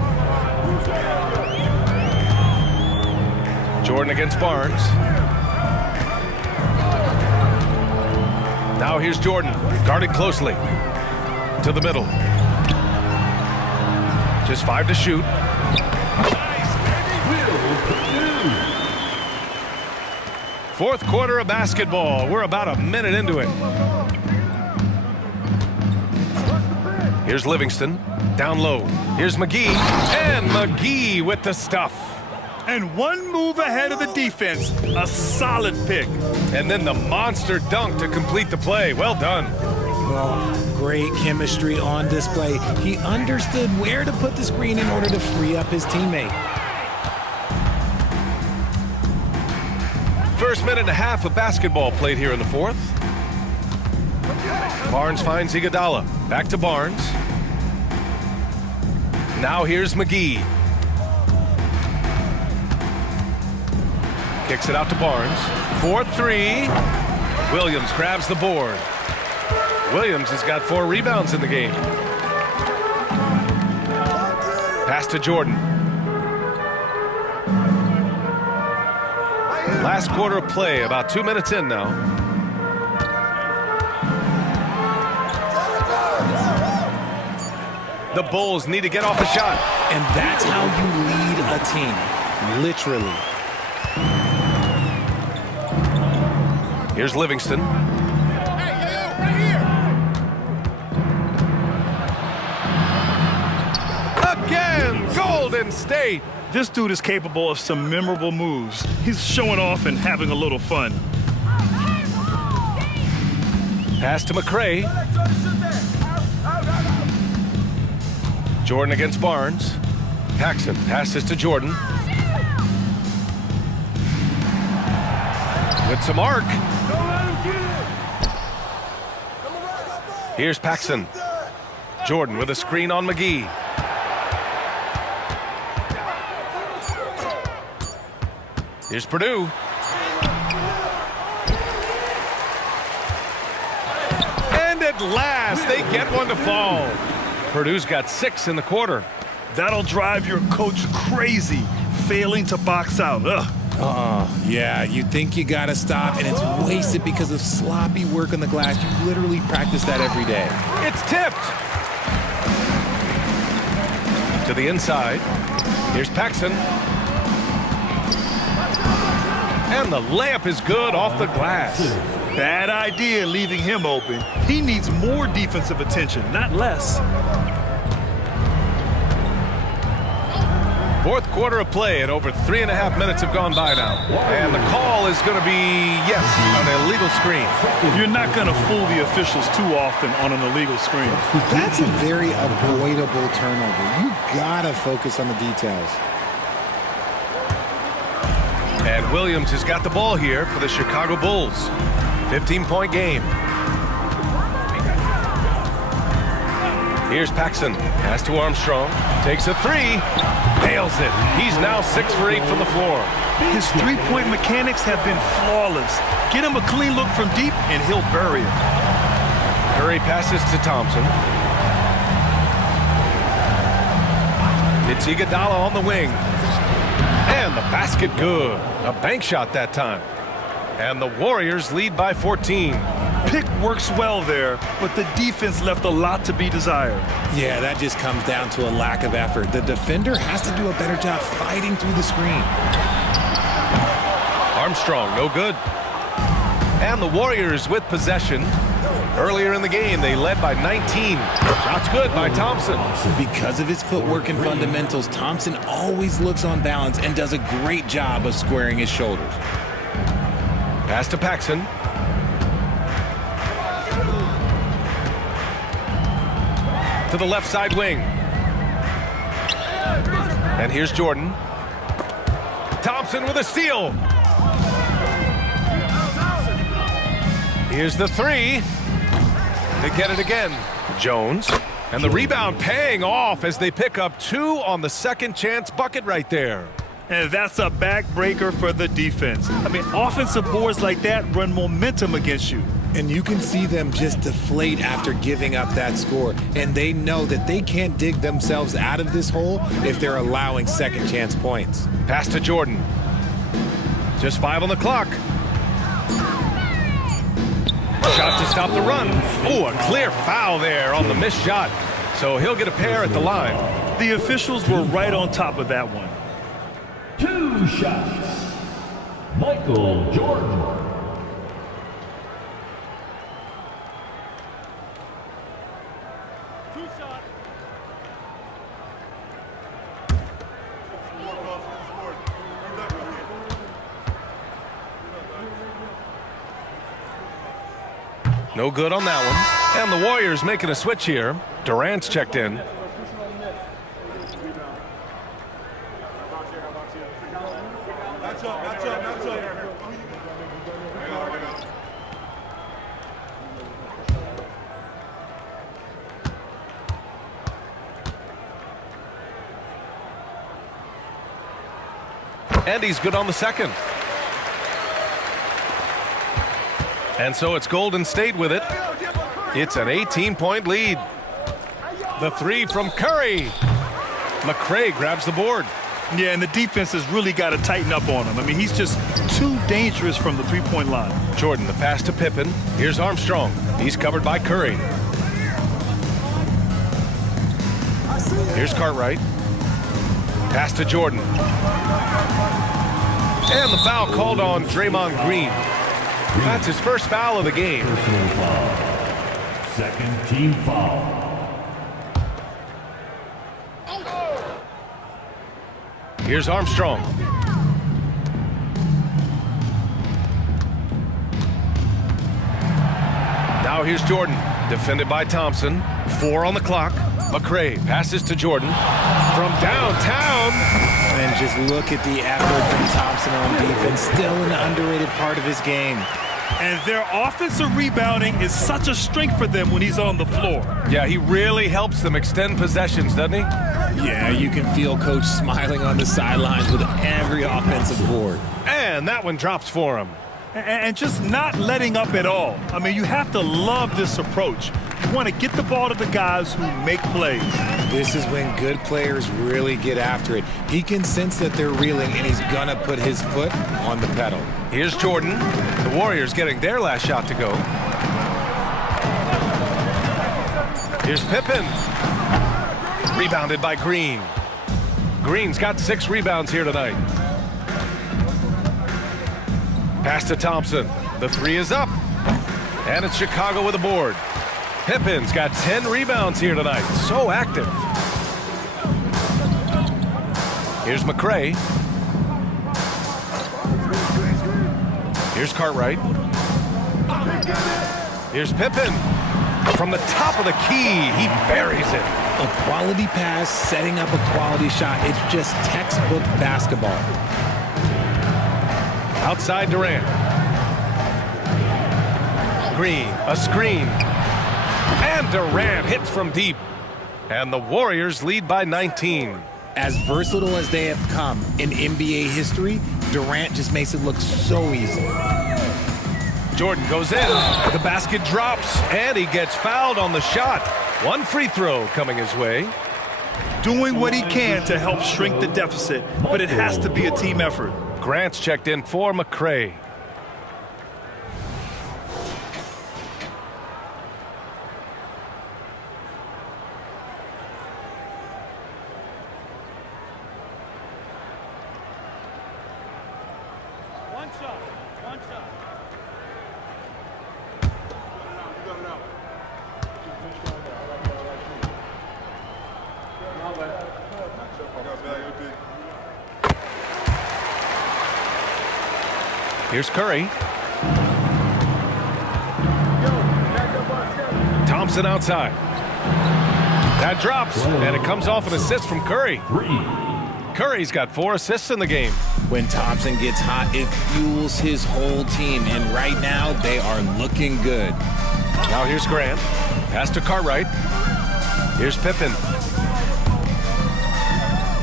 Jordan against Barnes. Now here's Jordan, guarded closely. To the middle. Just 5 to shoot. Fourth quarter of basketball. We're about a minute into it. Here's Livingston, down low. Here's McGee, and McGee with the stuff. And one move ahead of the defense. A solid pick. And then the monster dunk to complete the play. Well done. Well, great chemistry on display. He understood where to put the screen in order to free up his teammate. First minute and a half of basketball played here in the fourth. Barnes finds Iguodala. Back to Barnes. Now here's McGee. Kicks it out to Barnes. 4-3. Williams grabs the board. Williams has got 4 rebounds in the game. Pass to Jordan. Last quarter of play, about 2 minutes in now. The Bulls need to get off a shot. And that's how you lead a team, literally. Here's Livingston. Again, Golden State. This dude is capable of some memorable moves. He's showing off and having a little fun. Pass to McCray. Jordan against Barnes. Paxson passes to Jordan. With some arc. Here's Paxson. Jordan with a screen on McGee. Here's Purdue. And at last, they get one to fall. Purdue's got 6 in the quarter. That'll drive your coach crazy, failing to box out. Ugh. Yeah, you think you got to stop, and it's wasted because of sloppy work on the glass. You literally practice that every day. It's tipped. To the inside. Here's Paxson. And the layup is good off the glass. Bad idea leaving him open. He needs more defensive attention, not less. Fourth quarter of play, and over 3.5 minutes have gone by now. And the call is going to be, yes, an illegal screen. You're not going to fool the officials too often on an illegal screen. That's a very avoidable turnover. You got to focus on the details. And Williams has got the ball here for the Chicago Bulls. 15-point game. Here's Paxson. Pass to Armstrong. Takes a three. Nails it. He's now 6 for 8 from the floor. His three-point mechanics have been flawless. Get him a clean look from deep, and he'll bury it. Curry passes to Thompson. It's Iguodala on the wing. And the basket good. A bank shot that time. And the Warriors lead by 14. Pick works well there, but the defense left a lot to be desired. Yeah, that just comes down to a lack of effort. The defender has to do a better job fighting through the screen. Armstrong, no good. And the Warriors with possession. Earlier in the game, they led by 19. Shots good by Thompson. Because of his footwork and fundamentals, Thompson always looks on balance and does a great job of squaring his shoulders. Pass to Paxson. To the left side wing. And here's Jordan. Thompson with a steal. Here's the three. They get it again. Jones. And the rebound paying off as they pick up 2 on the second chance bucket right there. And that's a backbreaker for the defense. I mean, offensive boards like that run momentum against you. And you can see them just deflate after giving up that score. And they know that they can't dig themselves out of this hole if they're allowing second chance points. Pass to Jordan. Just 5 on the clock. Shot to stop the run. Oh, a clear foul there on the missed shot. So he'll get a pair at the line. The officials were right on top of that one. 2 shots. Michael Jordan. No good on that one. And the Warriors making a switch here. Durant's checked in. And he's good on the second. And so it's Golden State with it. It's an 18-point lead. The three from Curry. McRae grabs the board. Yeah, and the defense has really got to tighten up on him. I mean, he's just too dangerous from the three-point line. Jordan, the pass to Pippen. Here's Armstrong. He's covered by Curry. Here's Cartwright. Pass to Jordan. And the foul called on Draymond Green. That's his first foul of the game. Personal foul. Second team foul. Here's Armstrong. Now here's Jordan, defended by Thompson. 4 on the clock. McRae passes to Jordan from downtown. And just look at the effort from Thompson on defense. Still an underrated part of his game. And their offensive rebounding is such a strength for them when he's on the floor. Yeah, he really helps them extend possessions, doesn't he? Yeah, you can feel Coach smiling on the sidelines with every offensive board. And that one drops for him. And just not letting up at all. I mean, you have to love this approach. You want to get the ball to the guys who make plays. This is when good players really get after it. He can sense that they're reeling, and he's going to put his foot on the pedal. Here's Jordan. The Warriors getting their last shot to go. Here's Pippen. Rebounded by Green. Green's got 6 rebounds here tonight. Pass to Thompson. The 3 is up. And it's Chicago with a board. Pippen's got 10 rebounds here tonight. So active. Here's McRae. Here's Cartwright. Here's Pippen. From the top of the key, he buries it. A quality pass, setting up a quality shot. It's just textbook basketball. Outside Durant. Green, a screen. And Durant hits from deep. And the Warriors lead by 19. As versatile as they have come in NBA history, Durant just makes it look so easy. Jordan goes in. The basket drops, and he gets fouled on the shot. 1 free throw coming his way. Doing what he can to help shrink the deficit, but it has to be a team effort. Grant's checked in for McRae. One shot. Here's Curry. Thompson outside. That drops, and it comes off an assist from Curry. Curry's got 4 assists in the game. When Thompson gets hot, it fuels his whole team, and right now they are looking good. Now here's Grant. Pass to Cartwright. Here's Pippen.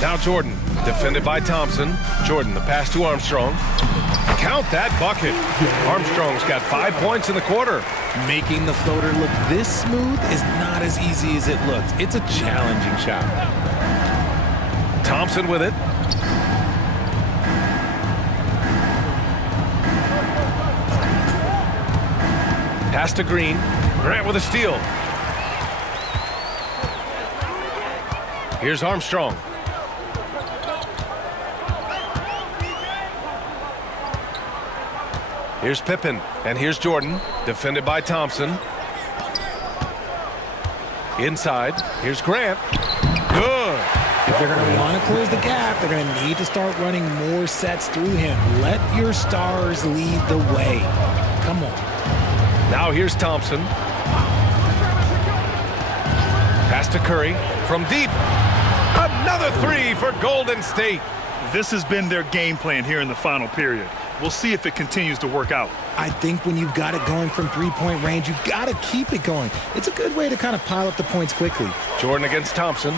Now Jordan, defended by Thompson. Jordan, the pass to Armstrong. Count that bucket. Armstrong's got 5 points in the quarter. Making the floater look this smooth is not as easy as it looks. It's a challenging shot. Thompson with it. Pass to Green. Grant with a steal. Here's Armstrong. Here's Pippen, and here's Jordan, defended by Thompson. Inside, here's Grant. Good. If they're going to want to close the gap, they're going to need to start running more sets through him. Let your stars lead the way. Come on. Now here's Thompson. Pass to Curry from deep. Another 3 for Golden State. This has been their game plan here in the final period. We'll see if it continues to work out. I think when you've got it going from three-point range, you've got to keep it going. It's a good way to kind of pile up the points quickly. Jordan against Thompson.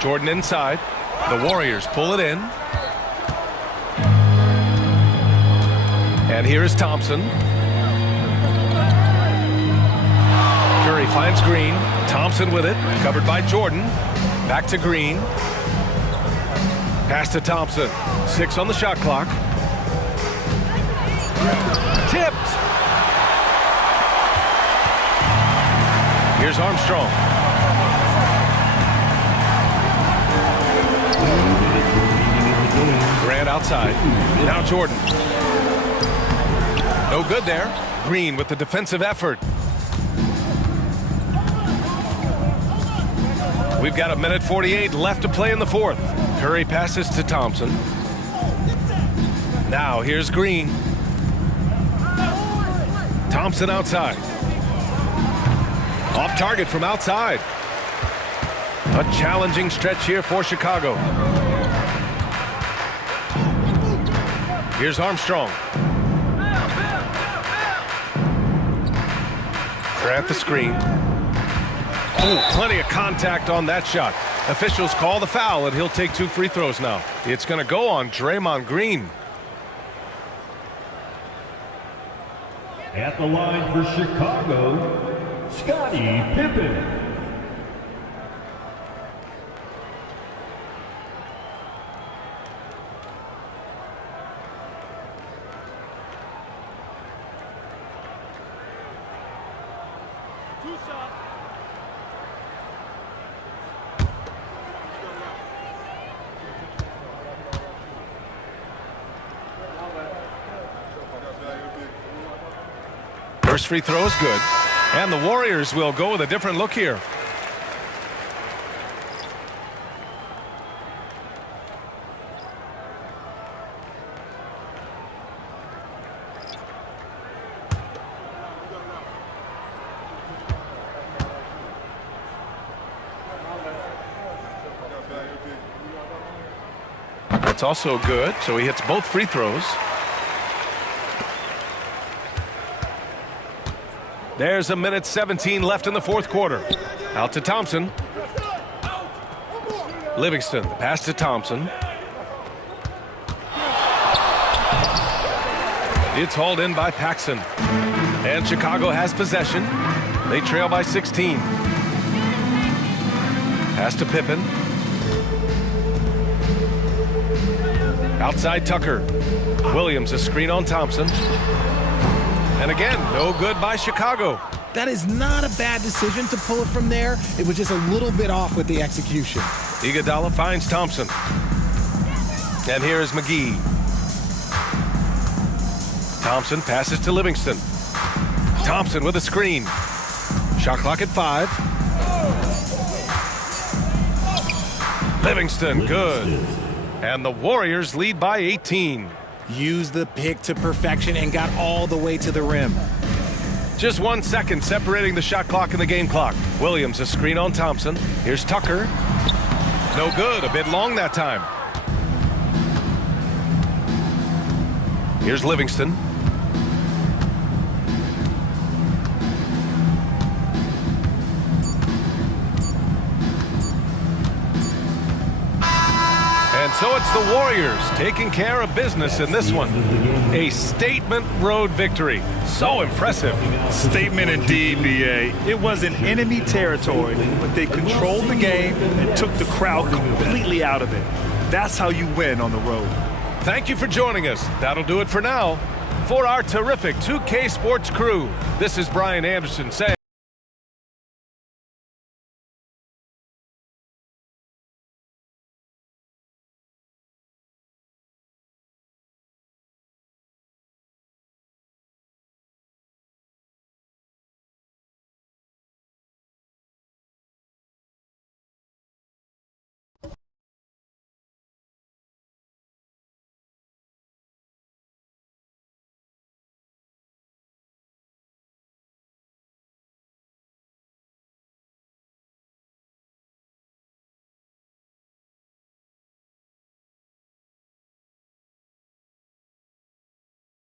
Jordan inside. The Warriors pull it in. And here is Thompson. Curry finds Green. Thompson with it. Covered by Jordan. Back to Green. Pass to Thompson. 6 on the shot clock. Tipped. Here's Armstrong. Grant outside. Now Jordan. No good there. Green with the defensive effort. We've got 1:48 left to play in the fourth. Curry passes to Thompson. Now here's Green. Thompson outside. Off target from outside. A challenging stretch here for Chicago. Here's Armstrong. Grant the screen. Oh, plenty of contact on that shot. Officials call the foul, and he'll take 2 free throws now. It's going to go on Draymond Green. At the line for Chicago, Scottie Pippen. First free throw is good. And the Warriors will go with a different look here. That's also good, so he hits both free throws. There's a minute 17 left in the fourth quarter. Out to Thompson. Livingston, the pass to Thompson. It's hauled in by Paxson. And Chicago has possession. They trail by 16. Pass to Pippen. Outside Tucker. Williams, a screen on Thompson. And again, no good by Chicago. That is not a bad decision to pull it from there. It was just a little bit off with the execution. Iguodala finds Thompson. And here is McGee. Thompson passes to Livingston. Thompson with a screen. Shot clock at 5. Livingston, good. And the Warriors lead by 18. Used the pick to perfection and got all the way to the rim. Just 1 second separating the shot clock and the game clock. Williams, a screen on Thompson. Here's Tucker. No good, a bit long that time. Here's Livingston. And so it's the Warriors taking care of business in this one. A statement road victory. So impressive. Statement indeed, BA. It was in enemy territory, but they controlled the game and took the crowd completely out of it. That's how you win on the road. Thank you for joining us. That'll do it for now. For our terrific 2K Sports crew, this is Brian Anderson saying